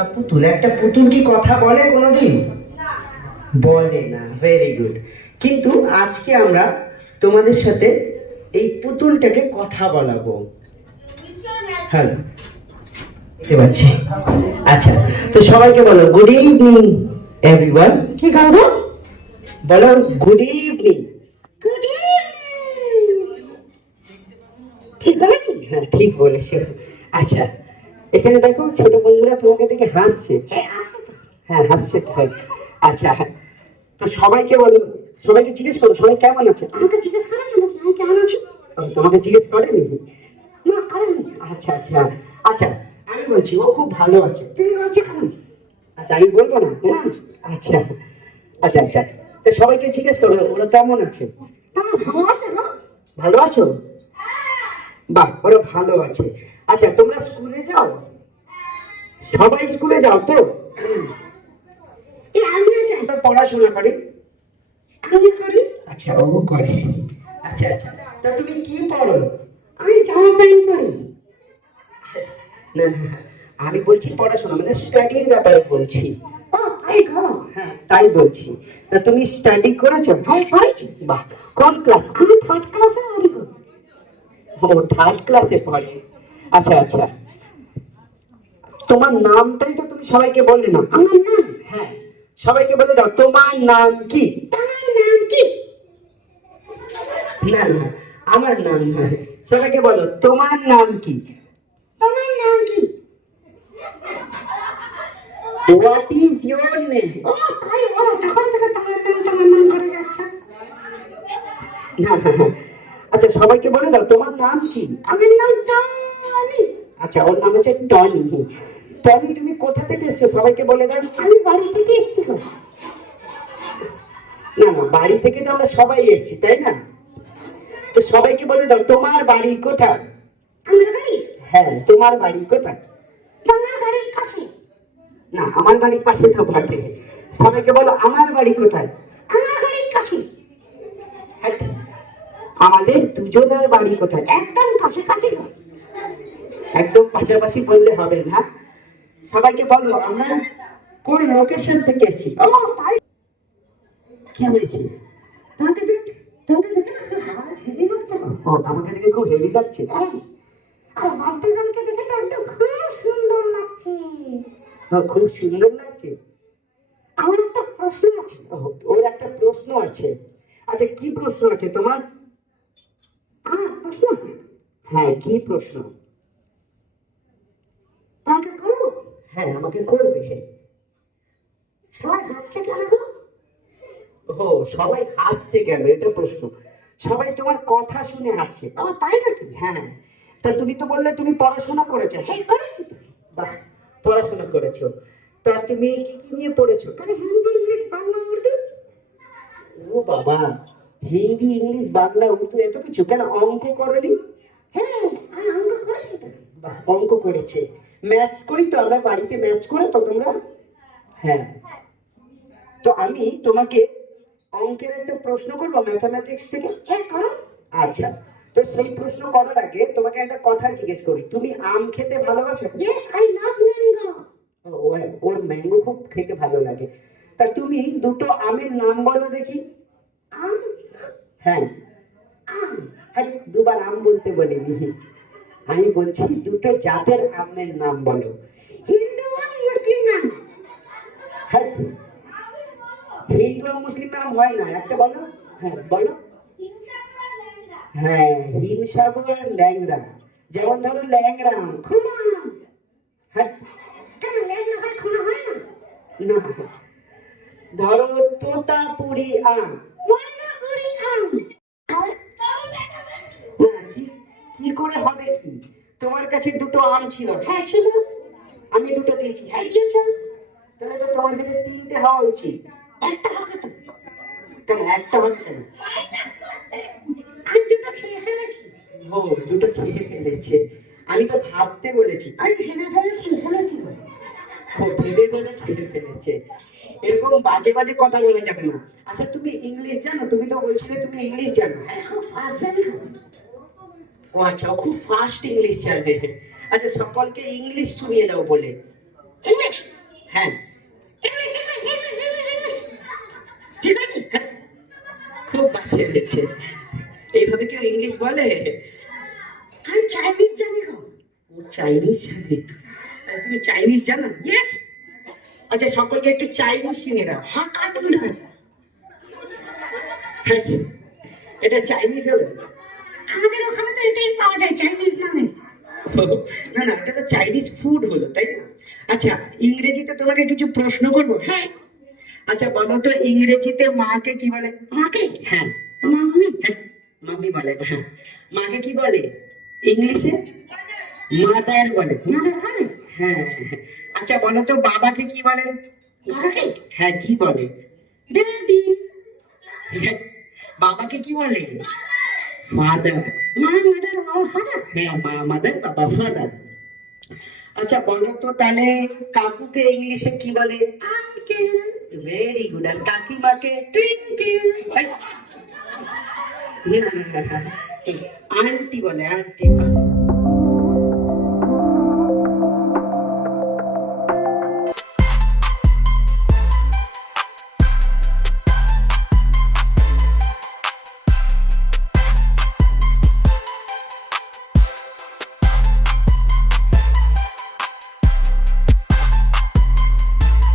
না পুতুল, একটা পুতুল কি কথা বলে কোনোদিন? বলে না। Very good. কিন্তু আজকে আমরা তোমাদের সাথে এই পুতুলটাকে কথা বলাবো। হ্যালো, বুঝতে পারছি। আচ্ছা, তো সবাইকে বলো গুড ইভিনিং এভরিওয়ান। কি করবো? বলো গুড ইভিনিং। Good evening. ঠিক বলেছি? হ্যাঁ, ঠিক বলেছো। আচ্ছা, এখানে দেখো ছোট বন্ধুরা তোমাকে দেখে হাসছে। হ্যাঁ, হাসছে তো। আচ্ছা, তো সবাইকে বলো, সবাইকে জিজ্ঞেস করো সবাই কেমন আছে। আমাকে জিজ্ঞেস করেছো নাকি আমি কেমন আছি? তোমাকে জিজ্ঞেস করেনি? না, করেনি। আচ্ছা আচ্ছা আচ্ছা, আমি বলছি ও খুব ভালো আছে। তুমি বলছো কেন? আচ্ছা, আমি বলবো না? আচ্ছা আচ্ছা আচ্ছা, তো সবাইকে জিজ্ঞেস করো ওরা কেমন আছে। ভালো আছে। ভালো আছো? বাহ, ওরা ভালো আছে। আচ্ছা, তোমরা স্কুলে যাও? সবাই স্কুলে যাও তো? আমিও যাই। পড়াশোনা করি? আমি করি। আচ্ছা, ও করে। আচ্ছা আচ্ছা, তা তুমি কি পড়ো? আমি জামা প্যান্ট পরি। না না, আমি বলছি পড়াশোনা মানে স্টাডির ব্যাপারে বলছি। হ্যাঁ, তাই বলছি। তা তুমি স্টাডি করেছো? হ্যাঁ, করেছি। বাহ, কোন ক্লাস? আমি থার্ড ক্লাসে পড়ি। ও, থার্ড ক্লাসে পড়ে। আচ্ছা আচ্ছা, তোমার নামটাই তো তুমি সবাইকে বললে না। আমার নাম? হ্যাঁ, সবাইকে বলে দাও তোমার নাম কি। তোমার নাম কি? না না, আমার নাম নয়, সবাইকে বলো তোমার নাম কি। তোমার নাম কি? What is your name? ও তাই বলো, তখন থেকে তোমার নাম করে যাচ্ছে। না না, আচ্ছা সবাইকে বলে দাও তোমার নাম কি। আমার নাম টনি। আচ্ছা, ওর নাম হচ্ছে টনি। টনি, তুমি কোথা থেকে এসছো সবাইকে বলে দাও। আমি বাড়ি থেকে এসছি। না না, বাড়ি থেকে তো আমরা সবাই এসছি, তাই না? তো সবাইকে বলে দাও তোমার বাড়ি কোথায়। আমার বাড়ি? হ্যাঁ, তোমার বাড়ি কোথায়? তোমার বাড়ির কাছে। না, আমার বাড়ির পাশে তো বটে। সবাইকে বলো আমার বাড়ি কোথায়। আমার বাড়ির কাছে। হ্যাঁ, আমাদের দুজনের বাড়ি কোথায়? একদম কাছাকাছি। একদম পাশাপাশি বললে হবে না, সবাইকে বলো আমরা কোন লোকেশন থেকে এসেছি। ও তাই, কি হয়েছে? তোমাকে দেখে হেভি লাগছে। ও, আমাকে দেখে খুব হেভি লাগছে। আর বাচ্চাদেরকে দেখে তো একদম খুব সুন্দর লাগছে। খুব সুন্দর লাগছে। আমার একটা প্রশ্ন আছে। ওর একটা প্রশ্ন আছে। আচ্ছা, কি প্রশ্ন আছে তোমার? আমার প্রশ্ন? হ্যাঁ, কি প্রশ্ন? আমাকে করবো? হ্যাঁ, আমাকে করবে। সবাই হাসছে কেন? ও, সবাই হাসছে কেন এটা প্রশ্ন। সবাই তোমার কথা শুনে হাসছে। ও তাই নাকি? হ্যাঁ। তা তুমি তো বললে তুমি পড়াশোনা করেছো। হ্যাঁ, করেছি। বাহ, পড়াশোনা করেছো। তা তুমি কি কি নিয়ে পড়েছো? হিন্দি, ইংলিশ, বাংলা, উর্দু। ও বাবা, হিন্দি, ইংলিশ, বাংলা, উর্দু, এত কিছু। কেন অঙ্ক করনি? হ্যাঁ, আমি অঙ্ক করেছি তো। বাহ, অঙ্ক করেছে। ম্যাথস করি তো আমরা বাড়িতে, ম্যাথস করে তো তোমরা? হ্যাঁ। তো আমি তোমাকে অঙ্কের একটা প্রশ্ন করবো ম্যাথামেটিক্স থেকে। হ্যাঁ, করো। আচ্ছা, তো সেই প্রশ্ন করার আগে তোমাকে একটা কথা জিজ্ঞেস করি, তুমি আম খেতে ভালোবাসো? Yes, I love mango. Or mango খুব খেতে ভালো লাগে। তা তুমি দুটো আমের নাম বলো দেখি। আম? হ্যাঁ, আম। হ্যাঁ, দুবার আম বলতে বলিনি, আমি বলছি দুটো জাতের আমের নাম বলো। হিন্দু আম, মুসলিম আম। হ্যাঁ, হিন্দু আর মুসলিম নাম হয় না, একটা বলো। হ্যাঁ বলো। হ্যাঁ, হিমসাগর আর ল্যাংড়া। যেমন ধরো ল্যাংড়া আম, খুনা আম। হ্যাঁ, কেন ল্যাংড়া হয়, খুনা হয় না? না, ধরো তোতাপুরি আম, ময়নাগুড়ি আম। না, কি করে হবে কি? তোমার কাছে দুটো আম ছিল? হ্যাঁ ছিল। আমি দুটো দিয়েছি? হ্যাঁ দিয়েছ। তাহলে তো তোমার কাছে তিনটে হওয়া উচিত। একটা হবে তো। কেন একটা হচ্ছে না? আমি দুটো খেয়ে ফেলেছি। ও, দুটো খেয়ে ফেলেছে। আমি তো ভাবতে বলেছি। আমি ভেবে ভেবে খেয়ে ফেলেছি। ও, ভেবে ভেবে খেয়ে ফেলেছে। এরকম বাজে বাজে কথা বলা যাবে না। আচ্ছা, তুমি ইংলিশ জানো? তুমি তো বলছিলে তুমি ইংলিশ জানো। হ্যাঁ, খুব ফাস্ট জানি। ও আচ্ছা, ও খুব ফাস্ট ইংলিশ জানে। আচ্ছা, সকলকে ইংলিশ শুনিয়ে দাও বলে। ইংলিশ হ্যাঁ English English English English English ঠিক আছে হ্যাঁ, খুব বাজে হয়েছে। এইভাবে কেউ ইংলিশ বলে? আমি চাইনিজ জানি গো ও চাইনিজ জানে? আর তুমি চাইনিজ জানো? ইয়েস আচ্ছা, সকলকে একটু চাইনিজ শিখে দাও। হাকা নুডল হ্যাঁ, এটা চাইনিজ হলো? আমাদের ওখানে তো এটাই পাওয়া যায় চাইনিজ নামে না না, এটা তো চাইনিজ ফুড হলো, তাই না? আচ্ছা, ইংরেজিতে তোমাকে কিছু প্রশ্ন করবো। হ্যাঁ আচ্ছা বলো তো, ইংরেজিতে মাকে কি বলে? মাকে হ্যাঁ মাম্মি হ্যাঁ, মাম্মি বলে। হ্যাঁ, মাকে কি বলে ইংলিশে? মাদার বলে। মাদার বলে হ্যাঁ। আচ্ছা বলো তো, বাবাকে কি বলে? বাবাকে হ্যাঁ, কি বলে? ড্যাডি হ্যাঁ, বাবাকে কি বলে? ফাদার। মা মাদার বাবা ফাদার হ্যাঁ, মা মাদার, বাবা ফাদার। আচ্ছা বলো তো তাহলে, কাকুকে ইংলিশে কি বলে? Uncle very good. আর কাকিমাকে? টুইঙ্কেল আন্টি বলে, আন্টি।